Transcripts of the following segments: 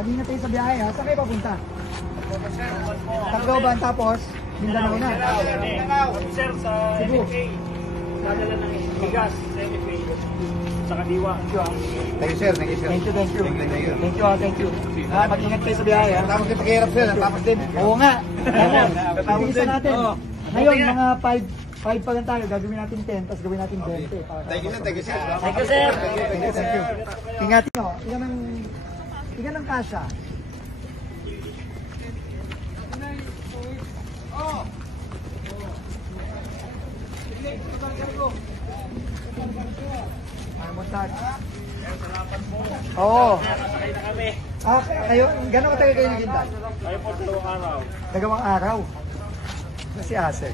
Mag-ingat kayo sa biyahe ha. Saan kayo papunta? Tacloban tapos Mindanao na. Sir, sa MFA, nadala ng bigas sa MFA, sa Kadiwa. Thank you, sir. Thank you, sir. Thank you. Thank you, thank you. Mag-ingat kayo sa biyahe ha. Tapos kita kahirap sir. Tapos din. Oo nga. Pag-isa natin. Ngayon, mga 5 pa lang tayo. Gagawin natin 10, tapos gawin natin 20. Thank you, sir. Thank you, sir. Thank you. Ingatin nyo. Ilan ang kasha? Ay, montag. Oo. Nakasakay na kami. Kayo, gano'ng katagal kayo naghintay? Tayo po 2 araw. Nagawang araw. Si Asek.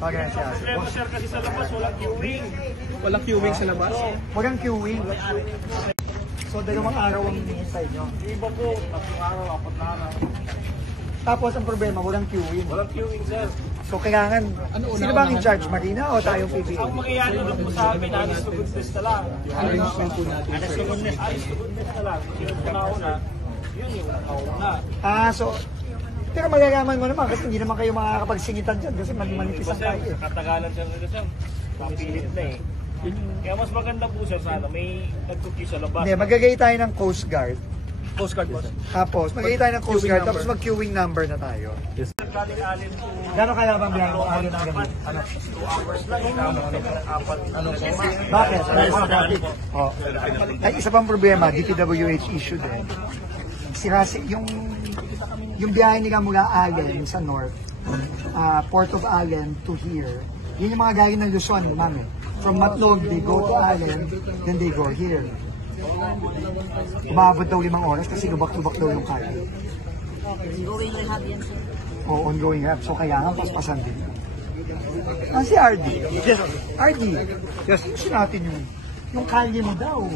Okay, si Asek. Problema, sir, kasi sa labas walang queuing. Walang queuing sa labas? Walang queuing. So, 2 araw ang hinihintay nyo. Yung iba po, 3 araw, 4 na araw. Tapos, ang problema, walang queuing. Walang queuing, sir. So, kailangan, sino ba ang in charge? Marina o tayong PBA? Ang mangyayari lang po sa amin, honest to goodness na lang. Arrangement po natin. Honest to goodness na lang. Yung una, yun yung nauna. So, pero magagaman mo naman kasi hindi naman kayo makakapagsingitan dyan kasi manipisan Sir, tayo eh. katagalan sir nila, sir. Kapilit na eh. Kaya mas maganda po sir sana may nagtuki sa labas. Hindi, magagay tayo ng Coast Guard. Coast Guard boss. Tapos, magagay tayo ng Coast Queuing Guard, number. tapos mag-queuing number na tayo. Galing alin po. Gano'n kaya bang biyahe mo alin ang gabi? 2 hours lang. Apat. Ano po? Bakit? Oh. Ay, isa pang problema, DPWH issue din. Kasi yung biyahe nila mula Allen sa north, Port of Allen to here, yun yung mga galing ng Luzon, ma'am. From Matlog, they go to Allen, then they go here. Umabot daw 5 oras kasi lubak-lubak daw yung cargo. Ongoing rehab yan, sir. O ongoing rehab. So kaya nga, paspasan din. Si RD. Yes, RD. Yes, gusto natin yung kalye mo daw.